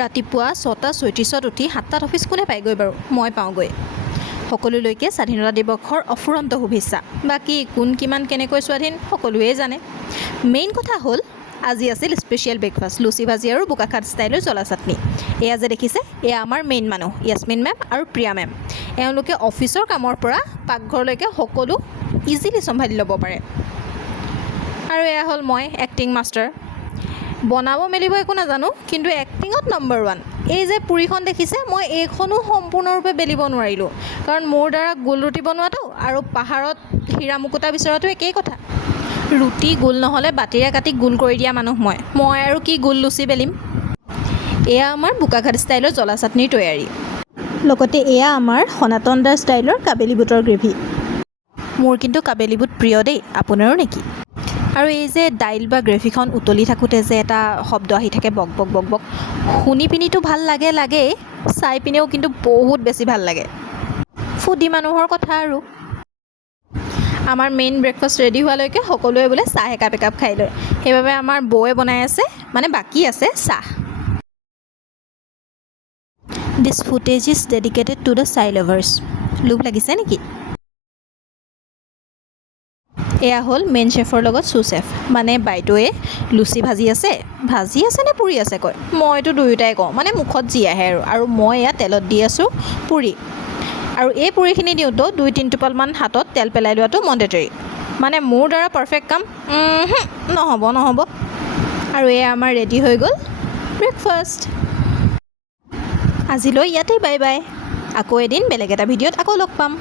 ৰাতিপুৱা 6:36 উঠি 7টাত অফিচ কোনে পায়গৈ বাৰু? মই পাওঁগৈ। সকলোলৈকে স্বাধীনতা দিৱসৰ অফুৰন্ত শুভেচ্ছা। বাকী কোন কিমান কেনেকৈ স্বাধীন সকলোৱে জানে। মেইন কথা হ'ল আজি আছিল স্পেচিয়েল ব্ৰেকফাষ্ট, লুচি ভাজি আৰু বোকাখাট ষ্টাইলৰ জ্বলা চাটনি। এয়া যে দেখিছে, এয়া আমাৰ মেইন মানুহ য়াছমিন মেম আৰু প্ৰিয়া মেম। এওঁলোকে অফিচৰ কামৰ পৰা পাকঘৰলৈকে সকলো ইজিলি চম্ভালি ল'ব পাৰে। আৰু এয়া হ'ল মই, এক্টিং মাষ্টাৰ। বনাব মেলিব একো নাজানো, কিন্তু এক্টিঙত নম্বৰ 1। এই যে পুৰিখন দেখিছে, মই এইখনো সম্পূৰ্ণৰূপে বেলিব নোৱাৰিলোঁ, কাৰণ মোৰ দ্বাৰা গোল ৰুটি বনোৱাটো আৰু পাহাৰত হীৰা মুকুতা বিচৰাটো একেই কথা। ৰুটি গোল নহ'লে বাতিৰে কাটি গোল কৰি দিয়া মানুহ মই আৰু কি গোল লুচি বেলিম। এয়া আমাৰ বোকাখাট ষ্টাইলৰ জ্বলা চাটনিৰ তৈয়াৰী। লগতে এয়া আমাৰ সনাতন দাৰ ষ্টাইলৰ কাবেলী বুটৰ গ্ৰেভি। মোৰ কিন্তু কাবেলী বুট প্ৰিয় দেই, আপোনাৰো নেকি? আৰু এই যে দাইল বা গ্ৰেভিখন উতলি থাকোঁতে যে এটা শব্দ আহি থাকে বক বক বক বক, শুনি পিনিতো ভাল লাগেই, চাই পিনেও কিন্তু বহুত বেছি ভাল লাগে। ফুডি মানুহৰ কথা আৰু। আমাৰ মেইন ব্ৰেকফাষ্ট ৰেডি হোৱালৈকে সকলোৱে বোলে চাহ একাপ খাই লয়। সেইবাবে আমাৰ বৌয়ে বনাই আছে, মানে বাকী আছে চাহ। This footage is dedicated to the chai lovers. লোভ লাগিছে নেকি? এয়া হ'ল মেইন ছেফৰ লগত চু ছেফ, মানে বাইদেৱে লুচি ভাজি আছে নে পুৰি আছে কয়, মইতো দুয়োটাই কওঁ, মানে মুখত যি আহে আৰু মই এয়া তেলত দি আছোঁ পুৰি। আৰু এই পুৰিখিনি দিওঁতেও 2-3 টোপালমান হাতত তেল পেলাই লোৱাটো মণ্ডেটৰী। মানে মোৰ দ্বাৰা পাৰফেক্ট কাম নহ'ব। আৰু এয়া আমাৰ ৰেডি হৈ গ'ল ব্ৰেকফাষ্ট। আজিলৈ ইয়াতেই বাই বাই। আকৌ এদিন বেলেগ এটা ভিডিঅ'ত আকৌ লগ পাম।